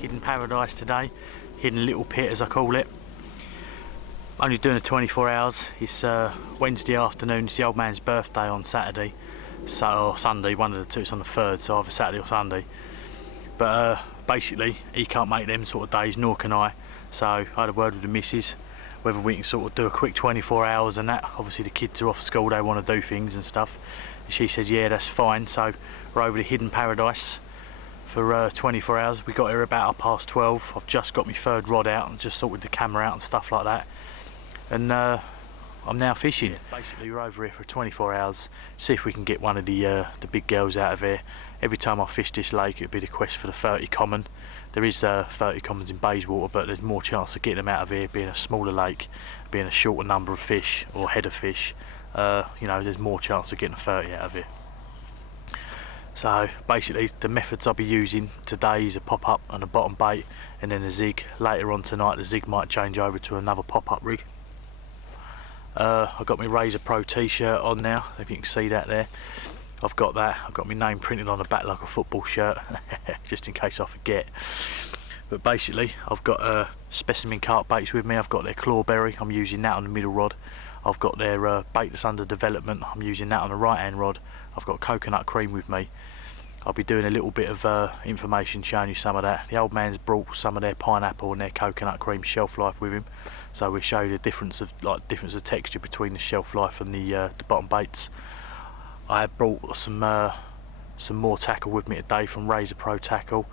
Hidden paradise today, hidden little pit as I call it. Only doing a 24 hours. It's Wednesday afternoon. It's the old man's birthday on Saturday, or Sunday, one of the two. It's on the 3rd, so either Saturday or Sunday. But basically he can't make them sort of days, nor can I. So I had a word with the missus whether we can sort of do a quick 24 hours and that. Obviously the kids are off school, they want to do things and stuff. And she says yeah, that's fine. So we're over to Hidden Paradise for 24 hours. We got here about 12:30. I've just got my 3rd rod out and just sorted the camera out and stuff like that. And I'm now fishing. Basically we're over here for 24 hours, see if we can get one of the big girls out of here. Every time I fish this lake it'd be the quest for the 30 common. There is 30 commons in Bayswater, but there's more chance of getting them out of here being a smaller lake, being a shorter number of fish or head of fish. You know, there's more chance of getting a 30 out of here. So basically the methods I'll be using today is a pop-up and a bottom bait and then a zig. Later on tonight the zig might change over to another pop-up rig. I've got my Razor Pro t-shirt on now, if you can see that there. I've got that. I've got my name printed on the back like a football shirt, just in case I forget. But basically, I've got specimen carp baits with me. I've got their clawberry. I'm using that on the middle rod. I've got their bait that's under development. I'm using that on the right-hand rod. I've got coconut cream with me. I'll be doing a little bit of information showing you some of that. The old man's brought some of their pineapple and their coconut cream shelf life with him, so we'll show you the difference of texture between the shelf life and the bottom baits. I have brought some more tackle with me today from Razor Pro Tackle.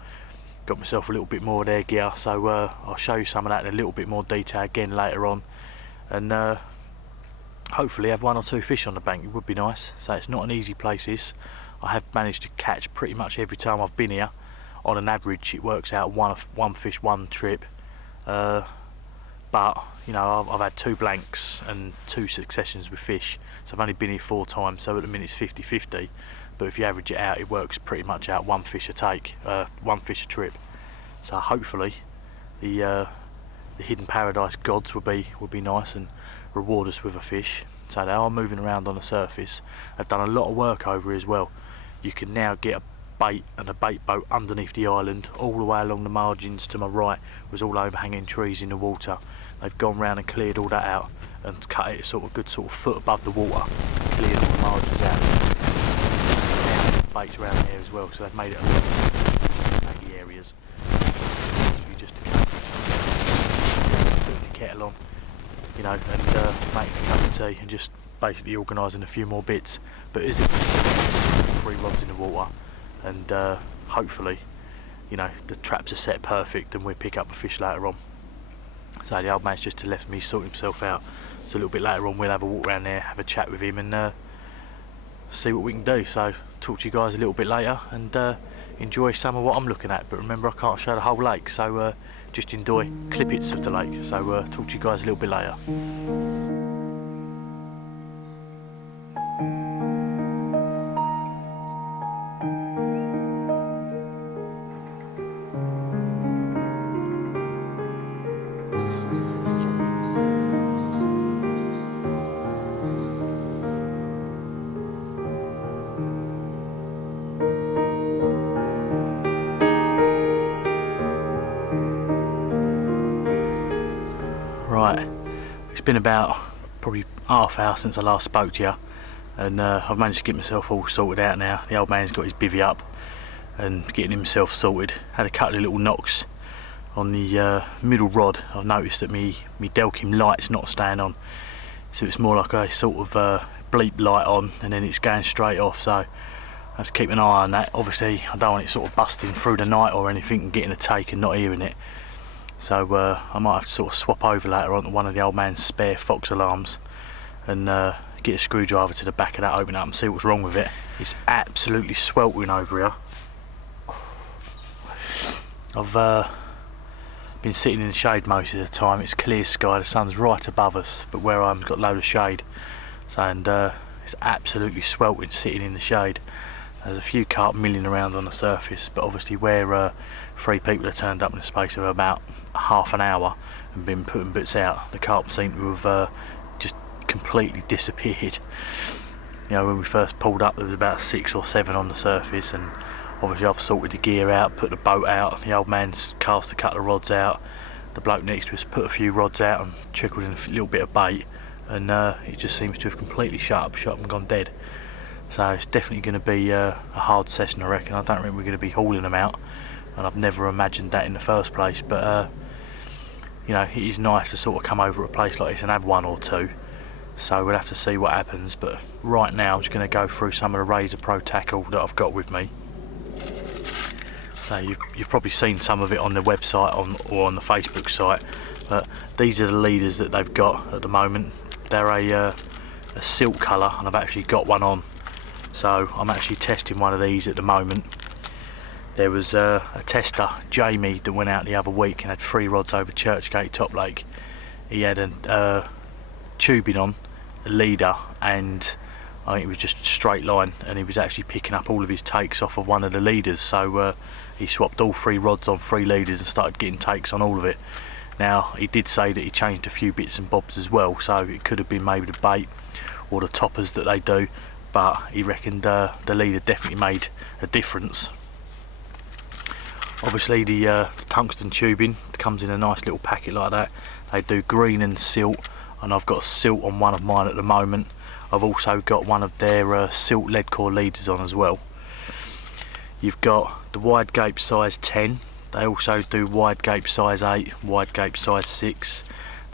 Got myself a little bit more of their gear, so I'll show you some of that in a little bit more detail again later on, and hopefully have 1 or 2 fish on the bank. It would be nice. So it's not an easy place this. I have managed to catch pretty much every time I've been here. On an average it works out one fish, 1 trip. But you know, I've had 2 blanks and 2 successions with fish, so I've only been here 4 times, so at the minute it's 50-50, but if you average it out it works pretty much out 1 fish a take, 1 fish a trip. So hopefully the Hidden Paradise gods will be nice and reward us with a fish. So they are moving around on the surface. They've done a lot of work over here as well. You can now get a bait and a bait boat underneath the island. All the way along the margins to my right was all overhanging trees in the water. They've gone round and cleared all that out and cut it a good foot above the water, cleared all the margins out. Baits around here as well, so they've made it a lot of snaggy areas. So you just putting the kettle on, you know, and making a cup of tea and just basically organising a few more bits. But is it 3 rods in the water, and hopefully, you know, the traps are set perfect and we'll pick up a fish later on. So the old man's just left me sorting himself out, so a little bit later on we'll have a walk around there, have a chat with him and see what we can do. So talk to you guys a little bit later and enjoy some of what I'm looking at. But remember, I can't show the whole lake, so just enjoy clippets of the lake. So talk to you guys a little bit later. Right, it's been about probably half hour since I last spoke to you, and I've managed to get myself all sorted out now. The old man's got his bivvy up and getting himself sorted. Had a couple of little knocks on the middle rod. I've noticed that me Delkim light's not staying on, so it's more like a sort of bleep light on, and then it's going straight off, so I have to keep an eye on that. Obviously I don't want it sort of busting through the night or anything and getting a take and not hearing it. So I might have to sort of swap over later on to one of the old man's spare Fox alarms and get a screwdriver to the back of that, open it up and see what's wrong with it. It's absolutely sweltering over here. I've been sitting in the shade most of the time. It's clear sky, the sun's right above us, but where I'm got a load of shade. So, and it's absolutely sweltering sitting in the shade. There's a few carp milling around on the surface, but obviously where 3 people have turned up in the space of about half an hour and been putting bits out, the carp seem to have just completely disappeared. You know, when we first pulled up there was about 6 or 7 on the surface, and obviously I've sorted the gear out, put the boat out, the old man's cast a couple of rods out, the bloke next to us put a few rods out and trickled in a little bit of bait, and it just seems to have completely shut up and gone dead. So it's definitely going to be a hard session, I reckon. I don't think we're going to be hauling them out, and I've never imagined that in the first place, but you know, it is nice to sort of come over a place like this and have 1 or 2. So we'll have to see what happens, but right now I'm just going to go through some of the Razor Pro tackle that I've got with me. So you've probably seen some of it on the website or on the Facebook site, but these are the leaders that they've got at the moment. They're a silk colour, and I've actually got one on, so I'm actually testing one of these at the moment. There was a tester, Jamie, that went out the other week and had 3 rods over Churchgate Top Lake. He had a tubing on, a leader, and I think it was just a straight line, and he was actually picking up all of his takes off of one of the leaders. So he swapped all 3 rods on 3 leaders and started getting takes on all of it. Now he did say that he changed a few bits and bobs as well, so it could have been maybe the bait or the toppers that they do, but he reckoned the leader definitely made a difference. Obviously the tungsten tubing comes in a nice little packet like that. They do green and silt, and I've got silt on one of mine at the moment. I've also got one of their silt lead core leaders on as well. You've got the wide gape size 10. They also do wide gape size 8, wide gape size 6.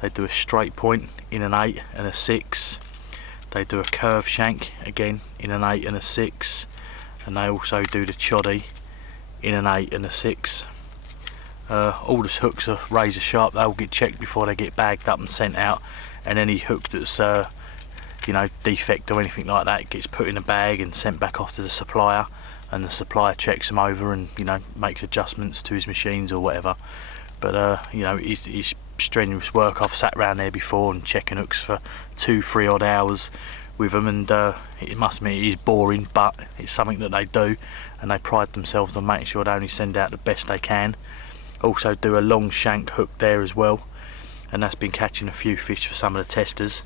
They do a straight point in an 8 and a 6. They do a curve shank again in an 8 and a 6, and they also do the choddy in an 8 and a 6. All the hooks are razor sharp. They'll get checked before they get bagged up and sent out, and any hook that's you know, defect or anything like that gets put in a bag and sent back off to the supplier, and the supplier checks them over and, you know, makes adjustments to his machines or whatever. But you know, it's strenuous work. I've sat around there before and checking hooks for 2-3 odd hours with them, and it must admit it is boring, but it's something that they do, and they pride themselves on making sure they only send out the best they can. Also do a long shank hook there as well, and that's been catching a few fish for some of the testers.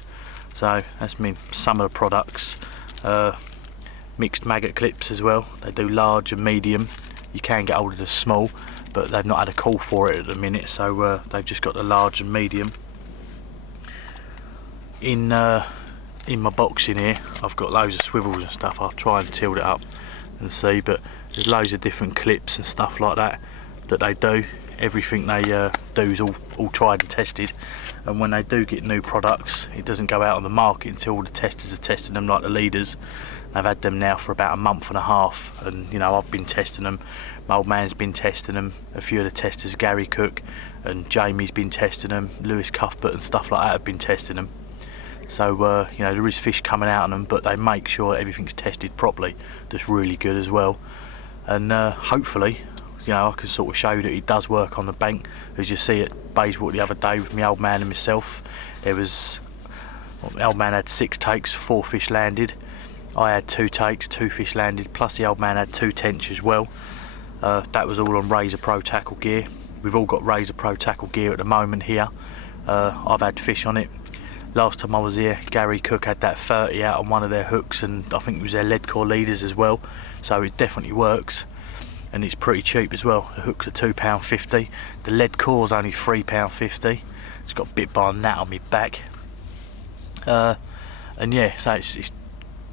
So that's been some of the products. Mixed maggot clips as well. They do large and medium. You can get hold of the small, but they've not had a call for it at the minute, so they've just got the large and medium. In my box in here, I've got loads of swivels and stuff. I'll try and tilt it up and see, but there's loads of different clips and stuff like that they do. Everything they do is all tried and tested, and when they do get new products, it doesn't go out on the market until all the testers are testing them, like the leaders. I've had them now for about a month and a half, and you know, I've been testing them, my old man's been testing them, a few of the testers, Gary Cook and Jamie's been testing them, Lewis Cuthbert and stuff like that have been testing them. So you know, there is fish coming out on them, but they make sure everything's tested properly. That's really good as well, and hopefully, you know, I can sort of show you that it does work on the bank. As you see at Bayswater the other day with my old man and myself, there was, well, my old man had 6 takes, 4 fish landed. I had 2 takes, 2 fish landed, plus the old man had 2 tench as well. That was all on Razor Pro tackle gear. We've all got Razor Pro tackle gear at the moment here. I've had fish on it. Last time I was here, Gary Cook had that 30 out on one of their hooks, and I think it was their lead core leaders as well. So it definitely works, and it's pretty cheap as well. The hooks are £2.50. The lead core's only £3.50. It's got bit by a gnat on my back. And yeah, so it's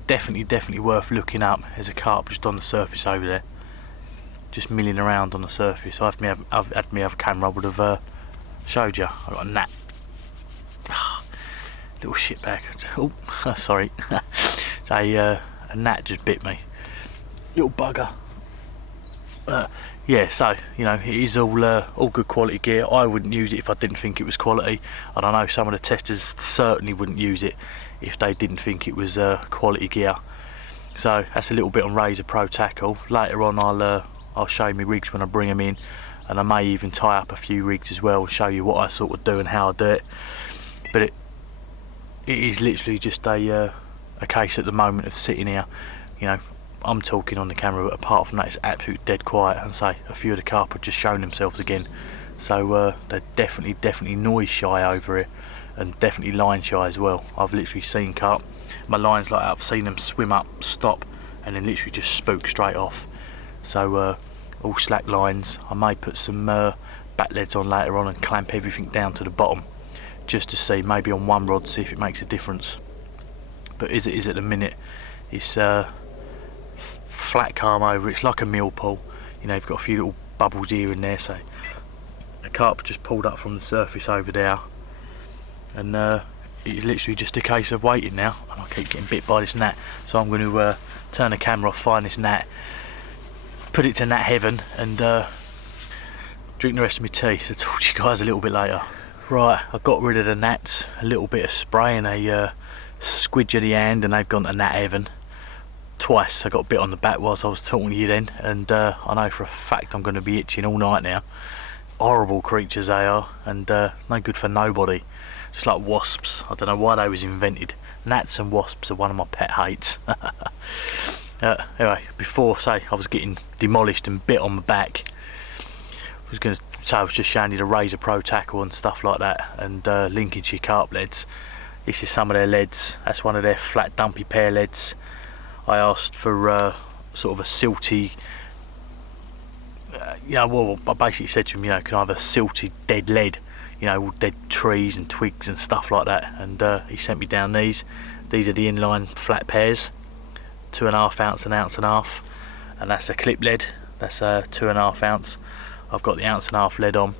definitely worth looking up. There's a carp just on the surface over there, just milling around on the surface. I've had my other camera, I would have showed you. I've got a gnat. little shitbag. Oh, sorry. A gnat just bit me. Little bugger. Yeah, so you know, it is all good quality gear. I wouldn't use it if I didn't think it was quality, and I know some of the testers certainly wouldn't use it if they didn't think it was quality gear. So that's a little bit on Razor Pro tackle. Later on I'll show you my rigs when I bring them in, and I may even tie up a few rigs as well and show you what I sort of do and how I do it. But it is literally just a case at the moment of sitting here, you know, I'm talking on the camera, but apart from that it's absolutely dead quiet, and say a few of the carp have just shown themselves again. So they're definitely noise shy over it, and definitely line shy as well. I've literally seen carp, my lines like that, I've seen them swim up, stop, and then literally just spook straight off. So all slack lines. I may put some back leads on later on and clamp everything down to the bottom, just to see, maybe on one rod, see if it makes a difference. But as it is at the minute, it's flat calm over. It's like a mill pool, you know. You've got a few little bubbles here and there, so the carp just pulled up from the surface over there, and it's literally just a case of waiting now. And I keep getting bit by this gnat, so I'm going to turn the camera off, find this gnat, put it to gnat heaven, and drink the rest of my tea. So I'll talk to you guys a little bit later. Right, I got rid of the gnats, a little bit of spray and a squidge of the hand, and they've gone to gnat heaven. Twice I got bit on the back whilst I was talking to you then, and I know for a fact I'm going to be itching all night now. Horrible creatures they are, and no good for nobody. Just like wasps. I don't know why they was invented. Gnats and wasps are one of my pet hates. Anyway, before, say, I was getting demolished and bit on my back, I was going to say I was just showing you the Razor Pro tackle and stuff like that, and Lincolnshire Carp leads. This is some of their leads. That's one of their flat dumpy pair leads. I asked for sort of a silty, you know, well, I basically said to him, you know, can I have a silty dead lead, you know, dead trees and twigs and stuff like that, and he sent me down these. These are the inline flat pairs, 2.5 ounce, 1.5 ounces, and that's a clip lead. That's 2.5 ounce. I've got the 1.5 ounce lead on.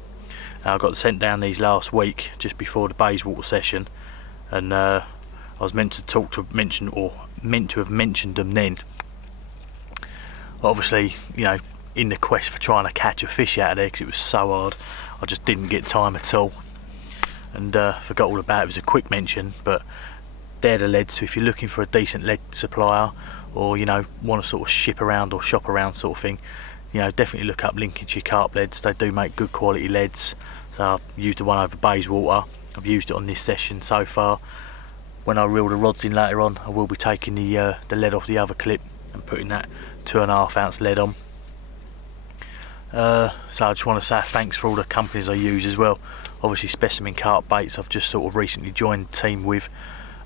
I got sent down these last week just before the Bayswater session, and I was meant to have mentioned them then. Obviously, you know, in the quest for trying to catch a fish out of there, because it was so hard, I just didn't get time at all, and forgot all about it. It was a quick mention, but they're the leads. So if you're looking for a decent lead supplier, or you know, want to sort of ship around or shop around sort of thing, you know, definitely look up Lincolnshire Carp leads. They do make good quality leads. So I've used the one over Bayswater, I've used it on this session so far. When I reel the rods in later on, I will be taking the lead off the other clip and putting that 2.5 ounce lead on. So I just want to say thanks for all the companies I use as well. Obviously Specimen Carp Baits I've just sort of recently joined the team with,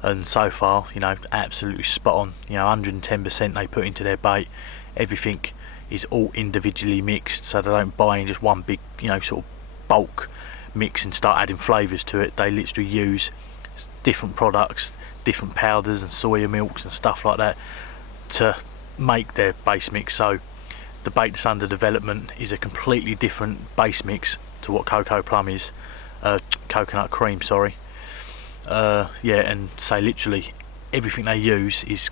and so far, you know, absolutely spot on. You know, 110% they put into their bait. Everything is all individually mixed, so they don't buy in just one big, you know, sort of bulk mix and start adding flavours to it. They literally use different products, different powders and soya milks and stuff like that to make their base mix. So the bait that's under development is a completely different base mix to what Cocoa Plum is, coconut cream, sorry. Yeah, and say literally everything they use is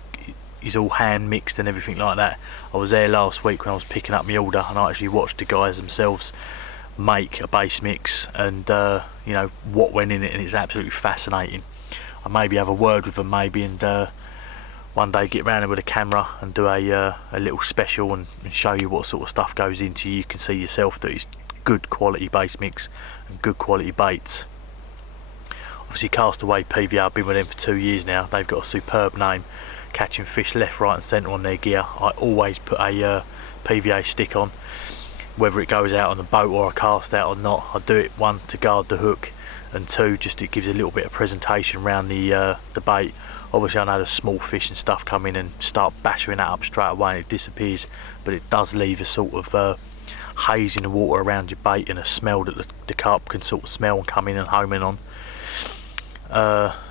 all hand mixed and everything like that. I was there last week when I was picking up my order, and I actually watched the guys themselves make a base mix, and you know, what went in it, and it's absolutely fascinating. I maybe have a word with them maybe, and one day get round there with a camera and do a little special and show you what sort of stuff goes into. You can see yourself that it's good quality base mix and good quality baits. Obviously Castaway PVR, I've been with them for 2 years now. They've got a superb name, catching fish left, right and centre on their gear. I always put a PVA stick on, whether it goes out on a boat or a cast out or not. I do it, one, to guard the hook, and two, just it gives a little bit of presentation around the bait. Obviously I know the small fish and stuff come in and start bashing that up straight away and it disappears, but it does leave a sort of haze in the water around your bait and a smell that the carp can sort of smell and come in and home in on.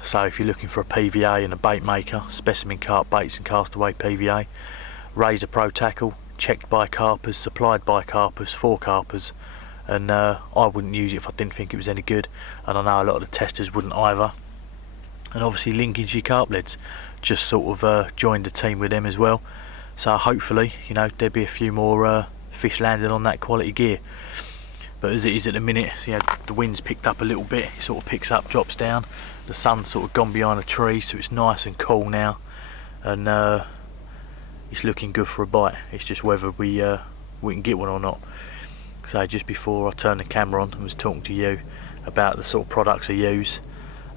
So if you're looking for a PVA and a bait maker, Specimen Carp Baits and Castaway PVA. Razor Pro tackle, checked by carpers, supplied by carpers, for carpers, and I wouldn't use it if I didn't think it was any good, and I know a lot of the testers wouldn't either. and obviously Lincolnshire Carp Leads just sort of joined the team with them as well. So hopefully, you know, there'll be a few more fish landing on that quality gear. But as it is at the minute, you know, the wind's picked up a little bit. It sort of picks up, drops down. The sun's sort of gone behind a tree, so it's nice and cool now, and it's looking good for a bite. It's just whether we can get one or not. So just before I turned the camera on, I was talking to you about the sort of products I use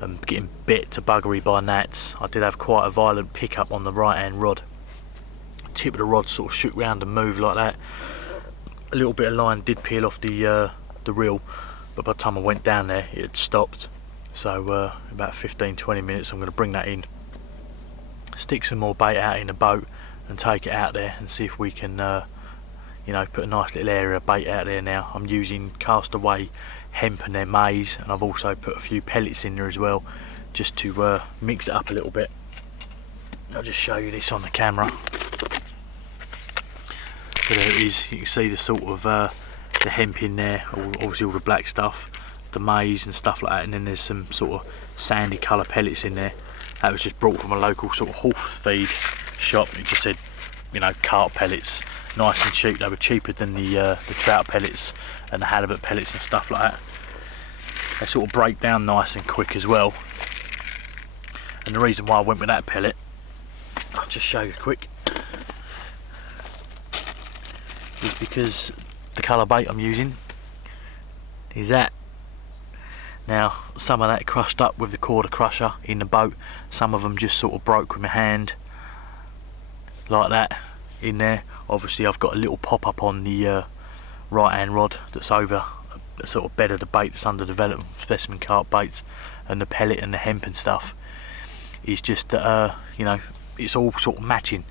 and getting bit to buggery by gnats. I did have quite a violent pickup on the right hand rod. Tip of the rod sort of shook round and moved like that. A little bit of line did peel off the reel, but by the time I went down there it had stopped. So about 15-20 minutes I'm going to bring that in, stick some more bait out in the boat and take it out there and see if we can you know, put a nice little area of bait out there now. I'm using castaway hemp and their maize, and I've also put a few pellets in there as well, just to mix it up a little bit. I'll just show you this on the camera. So there it is. You can see the sort of the hemp in there, obviously all the black stuff, the maize and stuff like that, and then there's some sort of sandy colour pellets in there. That was just brought from a local sort of horse feed shop. It just said, you know, carp pellets, nice and cheap. They were cheaper than the trout pellets and the halibut pellets and stuff like that. They sort of break down nice and quick as well. And the reason why I went with that pellet, I'll just show you quick, is because the colour bait I'm using is that. Now some of that crushed up with the quarter crusher in the boat, some of them just sort of broke with my hand like that in there. Obviously I've got a little pop-up on the right hand rod that's over a sort of bed of the bait that's under development, specimen carp baits, and the pellet and the hemp and stuff is just that you know, it's all sort of matching.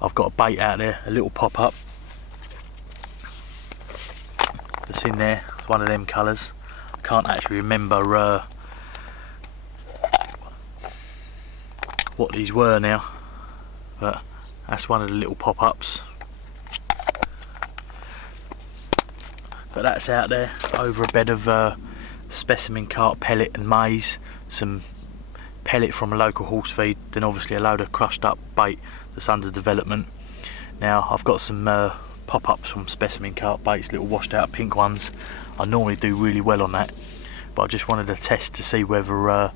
I've got a bait out there, a little pop-up that's in there. It's one of them colours. I can't actually remember what these were now, but that's one of the little pop-ups. But that's out there over a bed of specimen carp pellet and maize, some pellet from a local horse feed, then obviously a load of crushed up bait that's under development. Now I've got some pop-ups from specimen carp baits, little washed out pink ones. I normally do really well on that, but I just wanted to test to see whether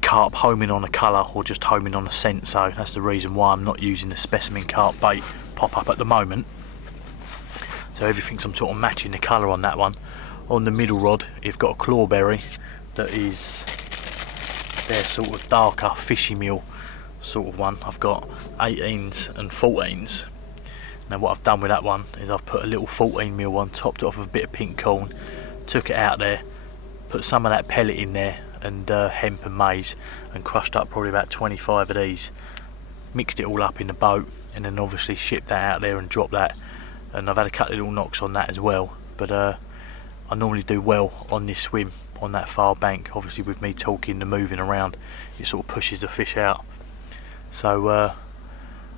carp homing on a colour or just homing on a scent, so that's the reason why I'm not using the specimen carp bait pop-up at the moment. So everything's I'm sort of matching the colour on that one. On the middle rod you've got a clawberry that is their sort of darker fishy meal sort of one. I've got 18s and 14s. Now what I've done with that one is I've put a little 14 mil one, topped it off with a bit of pink corn, took it out there, put some of that pellet in there and hemp and maize, and crushed up probably about 25 of these, mixed it all up in the boat, and then obviously shipped that out there and dropped that. And I've had a couple of little knocks on that as well, but I normally do well on this swim on that far bank. Obviously with me talking and moving around, it sort of pushes the fish out. So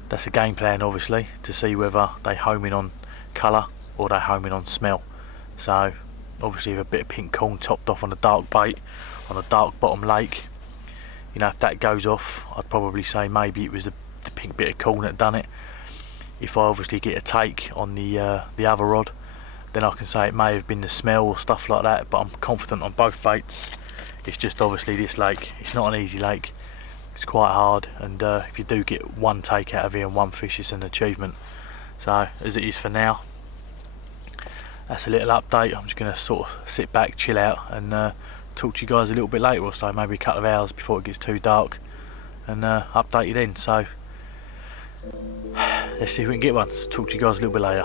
that's a game plan obviously, to see whether they home in on colour or they home in on smell. So obviously with a bit of pink corn topped off on a dark bait on a dark bottom lake, you know, if that goes off, I'd probably say maybe it was the pink bit of corn that done it. If I obviously get a take on the other rod, then I can say it may have been the smell or stuff like that, but I'm confident on both baits. It's just obviously this lake, it's not an easy lake, it's quite hard, and if you do get one take out of here and one fish, it's an achievement. So as it is for now, that's a little update. I'm just going to sort of sit back, chill out, and talk to you guys a little bit later or so, maybe a couple of hours before it gets too dark, and update you then. So let's see if we can get one. So talk to you guys a little bit later.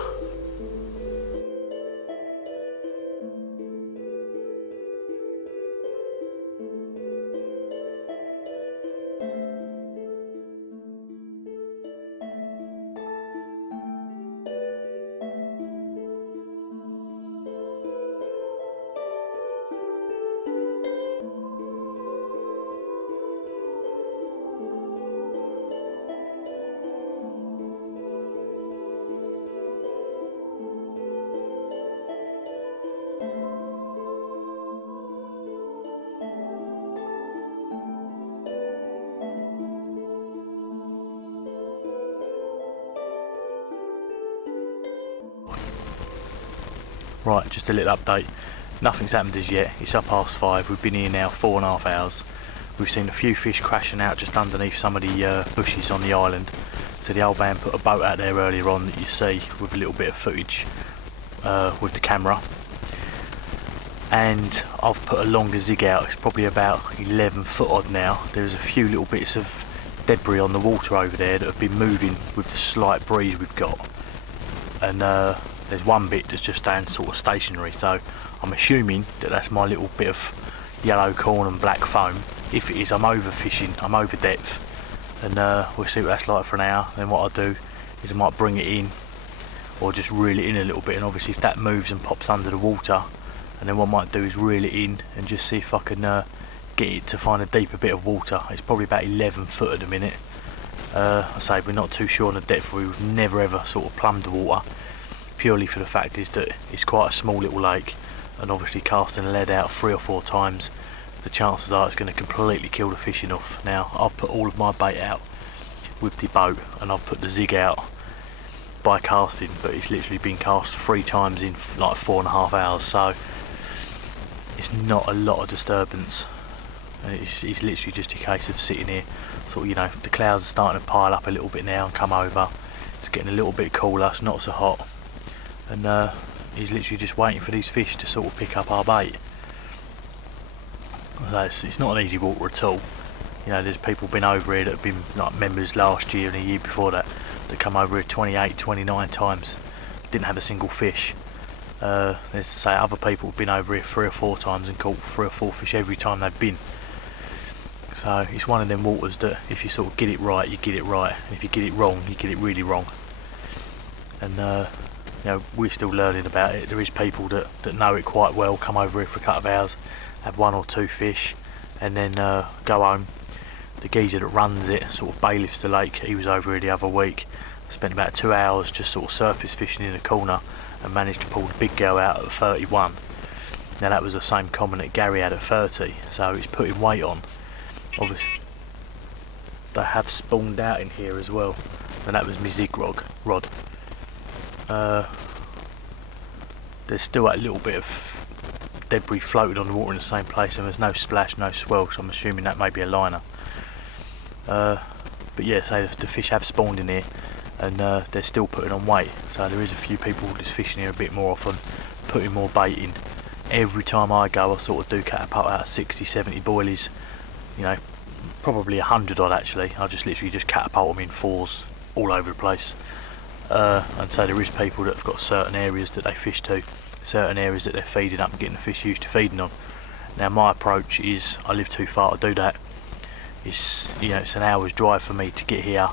Right, just a little update. Nothing's happened as yet. It's up past 5. We've been here now 4.5 hours. We've seen a few fish crashing out just underneath some of the bushes on the island. So the old man put a boat out there earlier on that you see with a little bit of footage with the camera. And I've put a longer zig out. It's probably about 11 foot odd now. There's a few little bits of debris on the water over there that have been moving with the slight breeze we've got. And there's one bit that's just staying sort of stationary, so I'm assuming that that's my little bit of yellow corn and black foam. If it is, I'm overfishing, I'm over depth, and we'll see what that's like for an hour. Then what I'll do is I might bring it in or just reel it in a little bit, and obviously if that moves and pops under the water, and then what I might do is reel it in and just see if I can get it to find a deeper bit of water. It's probably about 11 foot at the minute. I say we're not too sure on the depth. We've never ever sort of plumbed the water, purely for the fact is that it's quite a small little lake, and obviously casting lead out 3 or 4 times, the chances are it's going to completely kill the fishing off. Now I've put all of my bait out with the boat, and I've put the zig out by casting, but it's literally been cast 3 times in like 4.5 hours, so it's not a lot of disturbance. It's literally just a case of sitting here, sort of, you know, the clouds are starting to pile up a little bit now and come over. It's getting a little bit cooler, it's not so hot, and he's literally just waiting for these fish to sort of pick up our bait. So it's not an easy water at all. You know, there's people been over here that have been like members last year and a year before that come over here 28, 29 times, didn't have a single fish. There's say other people have been over here 3 or 4 times and caught 3 or 4 fish every time they've been. So it's one of them waters that if you sort of get it right, you get it right, and if you get it wrong, you get it really wrong. And you know, we're still learning about it. There is people that know it quite well, come over here for a couple of hours, have 1 or 2 fish, and then go home. The geezer that runs it, sort of bailiffs the lake, he was over here the other week, spent about 2 hours just sort of surface fishing in a corner and managed to pull the big girl out at 31. Now that was the same comment that Gary had at 30, so it's putting weight on. Obviously they have spawned out in here as well, and that was my zig rod. There's still that little bit of debris floating on the water in the same place, and there's no splash, no swell, so I'm assuming that may be a liner. But yeah, so the fish have spawned in here, and they're still putting on weight, so there is a few people just fishing here a bit more often, putting more bait in. Every time I go, I sort of do catapult out 60, 70 boilies, you know, probably 100 odd actually. I just literally just catapult them in 4s all over the place. And so there is people that have got certain areas that they fish to, certain areas that they're feeding up and getting the fish used to feeding on. Now my approach is, I live too far to do that. It's, you know, it's an hour's drive for me to get here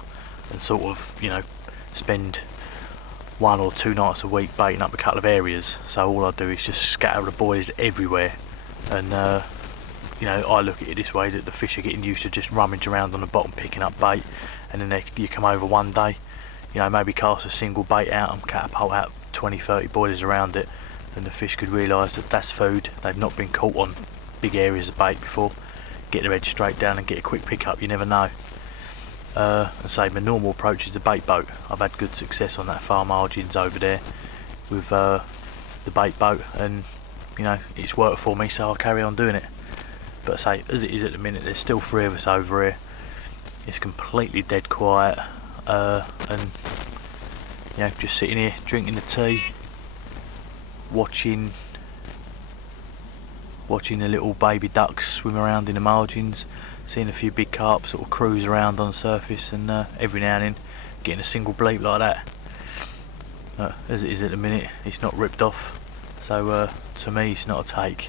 and sort of, you know, spend 1 or 2 nights a week baiting up a couple of areas. So all I do is just scatter the boys everywhere, and you know, I look at it this way, that the fish are getting used to just rummage around on the bottom picking up bait, and then you come over one day, you know, maybe cast a single bait out and catapult out 20, 30 boilers around it, and the fish could realise that that's food. They've not been caught on big areas of bait before. Get their head straight down and get a quick pick up, you never know. And say my normal approach is the bait boat. I've had good success on that far margins over there with the bait boat, and you know, it's worked for me, so I'll carry on doing it. But say, as it is at the minute, there's still 3 of us over here. It's completely dead quiet, and you know, just sitting here drinking the tea, watching the little baby ducks swim around in the margins, seeing a few big carp sort of cruise around on the surface, and every now and then getting a single bleep like that. As it is at the minute, it's not ripped off, so to me it's not a take.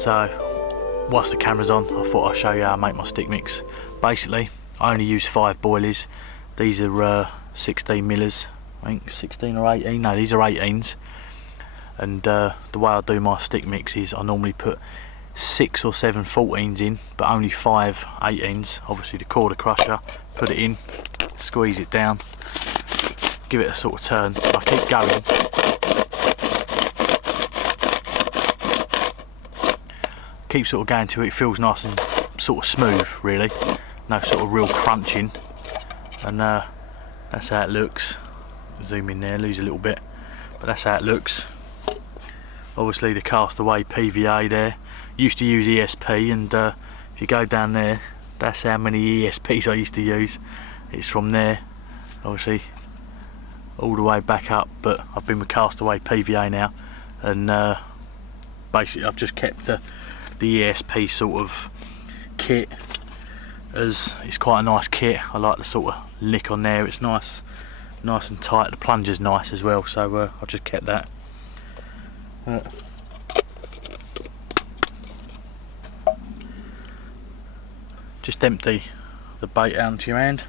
So whilst the camera's on, I thought I'd show you how I make my stick mix. Basically, I only use 5 boilies. These are 16 millers, I think 16 or 18, no these are 18s. And the way I do my stick mix is I normally put 6 or 7 14s in, but only 5 18s. Obviously the quarter crusher, put it in, squeeze it down, give it a sort of turn, and I keep going. Keep sort of going till it feels nice and sort of smooth, really. No sort of real crunching. And that's how it looks. Zoom in there, lose a little bit, but that's how it looks. Obviously the Castaway PVA there. Used to use ESP, and if you go down there, that's how many ESPs I used to use. It's from there, obviously, all the way back up, but I've been with Castaway PVA now, and basically I've just kept the ESP sort of kit, as it's quite a nice kit. I like the sort of lick on there, it's nice and tight. The plunger's nice as well, so I've just kept that. Just empty the bait out into your hand,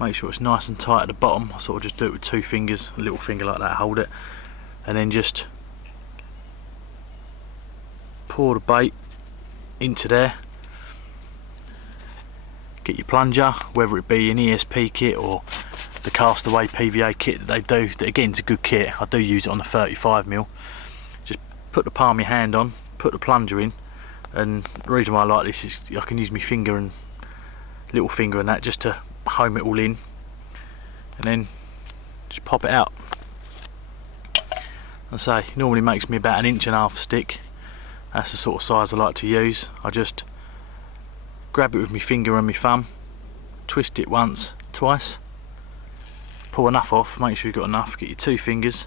make sure it's nice and tight at the bottom. I sort of just do it with 2 fingers, a little finger like that, hold it, and then just pour the bait into there. Get your plunger, whether it be an ESP kit or the Castaway PVA kit that they do, that again is a good kit. I do use it on the 35mm. Just put the palm of your hand on, put the plunger in, and the reason why I like this is I can use my finger and little finger and that just to home it all in, and then just pop it out. I say, it normally makes me about 1.5 inch stick. That's the sort of size I like to use. I just grab it with my finger and my thumb, twist it once, twice, pull enough off, make sure you've got enough, get your 2 fingers,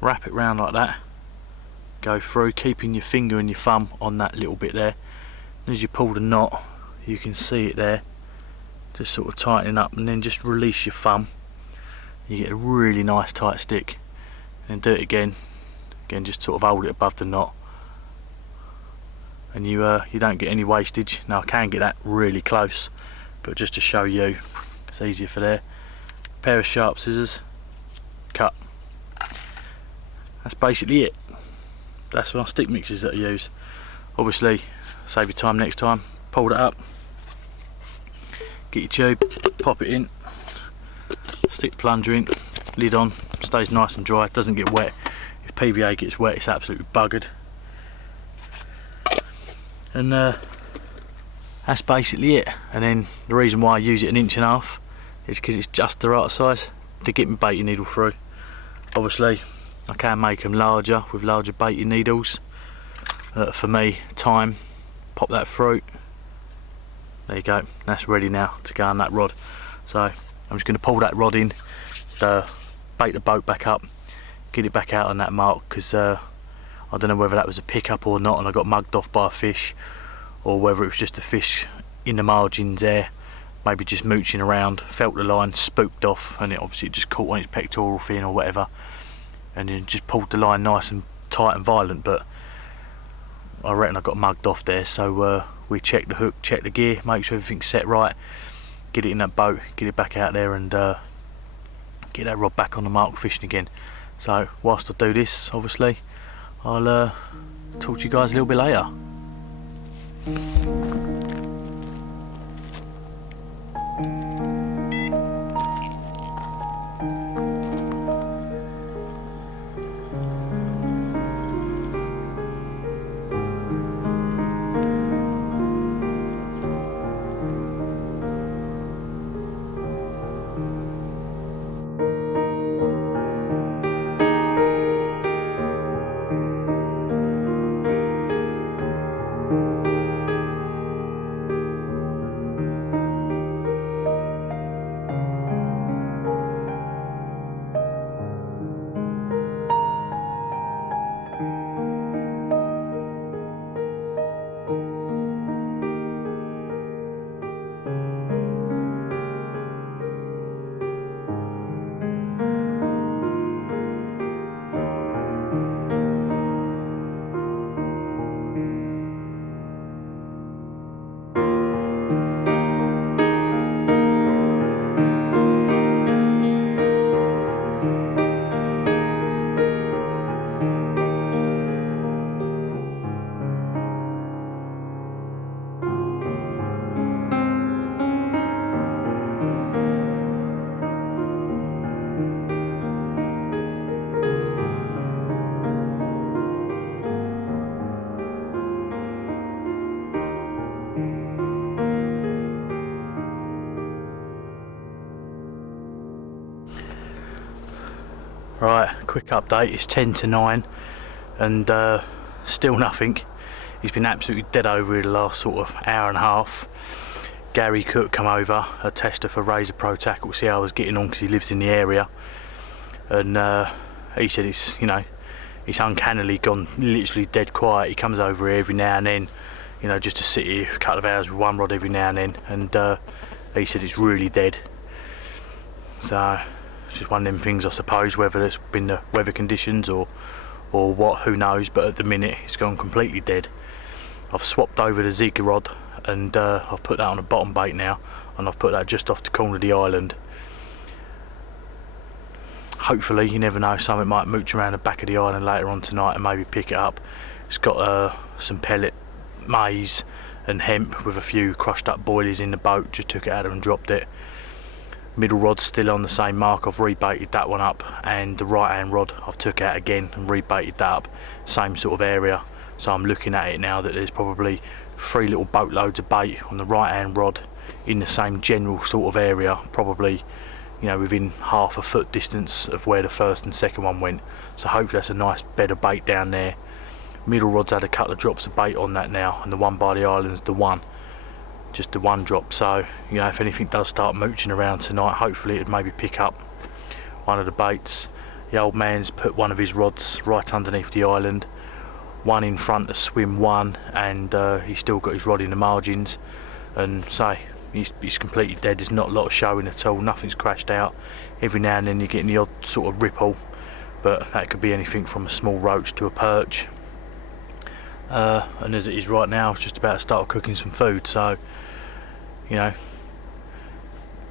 wrap it round like that, go through, keeping your finger and your thumb on that little bit there. And as you pull the knot, you can see it there, just sort of tightening up, and then just release your thumb. You get a really nice tight stick. And then do it again, just sort of hold it above the knot, and you don't get any wastage. Now I can get that really close, but just to show you, it's easier for there. Pair of sharp scissors, cut. That's basically it. That's my stick mixes that I use. Obviously, save your time next time. Pull it up, get your tube, pop it in, stick the plunger in, lid on, stays nice and dry, doesn't get wet. If PVA gets wet, it's absolutely buggered. And that's basically it. And then the reason why I use it 1.5 inches is because it's just the right size to get my baiting needle through. Obviously I can make them larger with larger baiting needles. For me, time, pop that through, there you go, that's ready now to go on that rod. So I'm just going to pull that rod in, bait the boat back up, get it back out on that mark, because I don't know whether that was a pickup or not and I got mugged off by a fish, or whether it was just a fish in the margins there, maybe just mooching around, felt the line, spooked off, and it obviously just caught on its pectoral fin or whatever, and then just pulled the line nice and tight and violent. But I reckon I got mugged off there, so we check the hook, check the gear, make sure everything's set right, get it in that boat, get it back out there, and get that rod back on the mark fishing again. So whilst I do this, obviously I'll talk to you guys a little bit later. Right, quick update, it's 10 to 9 and still nothing. He's been absolutely dead over here the last sort of hour and a half. Gary Cook come over, a tester for Razor Pro Tackle, see how I was getting on because he lives in the area, and he said it's, you know, it's uncannily gone literally dead quiet. He comes over here every now and then, you know, just to sit here a couple of hours with one rod every now and then, and he said it's really dead. So it's just one of them things, I suppose, whether it's been the weather conditions or what, who knows, but at the minute it's gone completely dead. I've swapped over the Zig rod and I've put that on a bottom bait now, and I've put that just off the corner of the island. Hopefully, you never know, something might mooch around the back of the island later on tonight and maybe pick it up. It's got some pellet maize and hemp with a few crushed up boilies in the boat, just took it out and dropped it. Middle rod's still on the same mark, I've rebaited that one up, and the right hand rod I've took out again and rebaited that up, same sort of area. So I'm looking at it now that there's probably 3 little boatloads of bait on the right hand rod in the same general sort of area, probably, you know, within half a foot distance of where the first and second one went. So hopefully that's a nice bed of bait down there. Middle rod's had a couple of drops of bait on that now, and the one by the island's just the one drop. So, you know, if anything does start mooching around tonight, hopefully it'd maybe pick up one of the baits. The old man's put one of his rods right underneath the island, one in front to swim one, and he's still got his rod in the margins, and say he's completely dead. There's not a lot of showing at all, nothing's crashed out. Every now and then you're getting the odd sort of ripple, but that could be anything from a small roach to a perch. And as it is right now, it's just about to start cooking some food. So, you know,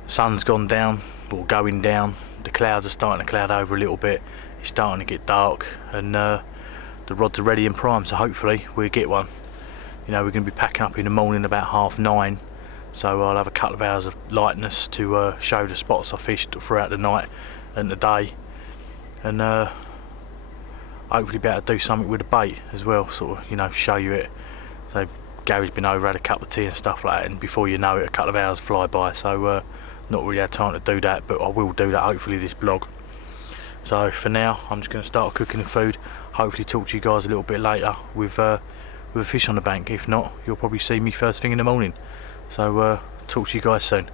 sun's gone down, or going down, the clouds are starting to cloud over a little bit, it's starting to get dark, and the rods are ready and primed, so hopefully we'll get one. You know, we're going to be packing up in the morning about 9:30, so I'll have a couple of hours of lightness to show the spots I fished throughout the night and the day, and hopefully be able to do something with the bait as well, sort of, you know, show you it. So Gary's been over, had a cup of tea and stuff like that, and before you know it, a couple of hours fly by, so not really had time to do that, but I will do that hopefully this vlog. So for now, I'm just going to start cooking the food, hopefully talk to you guys a little bit later with a fish on the bank. If not, you'll probably see me first thing in the morning. So talk to you guys soon.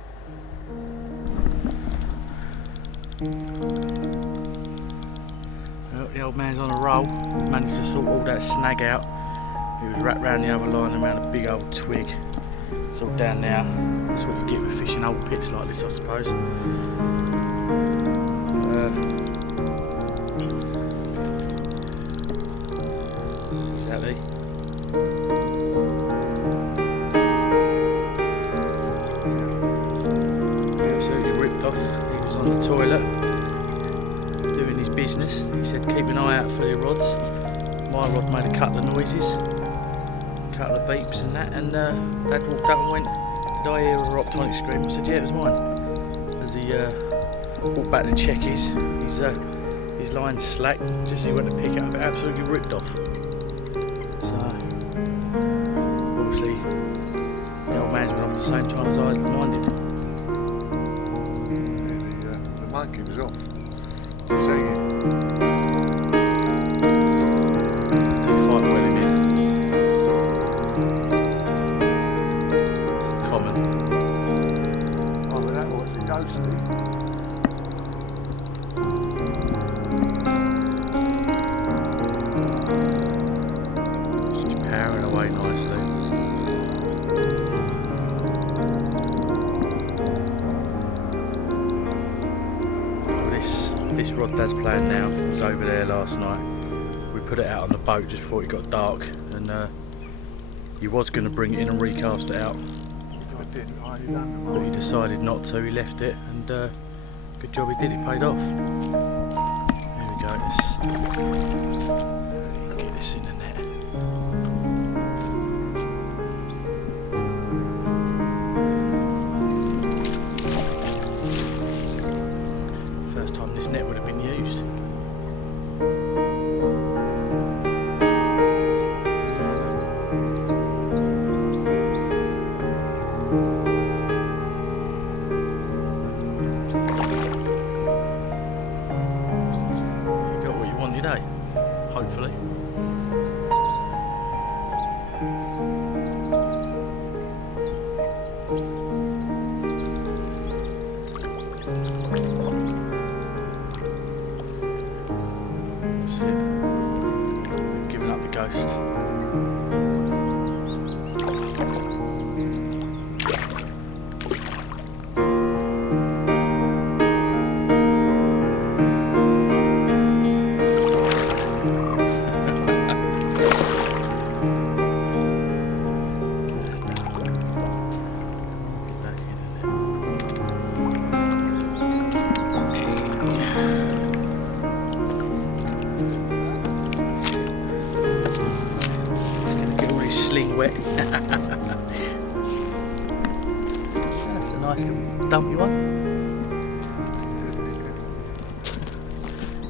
Well, the old man's on a roll, managed to sort all that snag out. He was wrapped round the other line around a big old twig. It's all down now. That's what you get for fishing old pits like this, I suppose. Exactly. Absolutely ripped off. He was on the toilet doing his business. He said keep an eye out for your rods. My rod made a couple of noises, a couple of beeps and that, and Dad walked up and went, did I hear a optonic scream? I said, yeah, it was mine. As he walked back to check his line's slack, just as he went to pick it up, it absolutely ripped off. So, obviously, the old man's went off at the same time as I minded. Yeah, the monkey was off. Singing. This rod Dad's playing now was over there last night. We put it out on the boat just before it got dark, and he was going to bring it in and recast it out, but he decided not to. He left it, and good job he did, it paid off. There we go, let's get this in the net. First time this net would have been used. That's it. Giving up the ghost. Sling wet. That's a nice little dumpy one.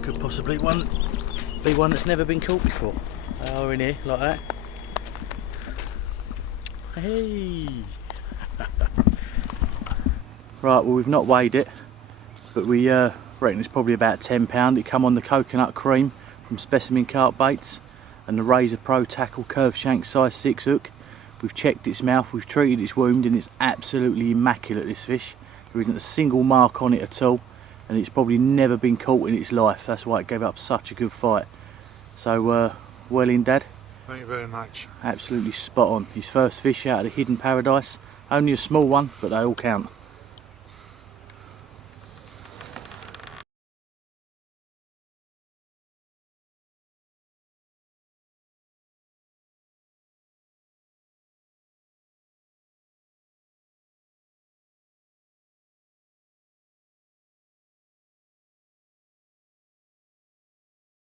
Could possibly be one that's never been caught before. They are in here like that. Hey. Right, well we've not weighed it, but we reckon it's probably about £10. It come on the coconut cream from Specimen Carp Baits and the Razor Pro Tackle curved shank size 6 hook. We've checked its mouth, we've treated its wound, and it's absolutely immaculate, this fish. There isn't a single mark on it at all, and it's probably never been caught in its life. That's why it gave up such a good fight. So well in, Dad. Thank you very much. Absolutely spot on. His first fish out of the hidden paradise. Only a small one, but they all count.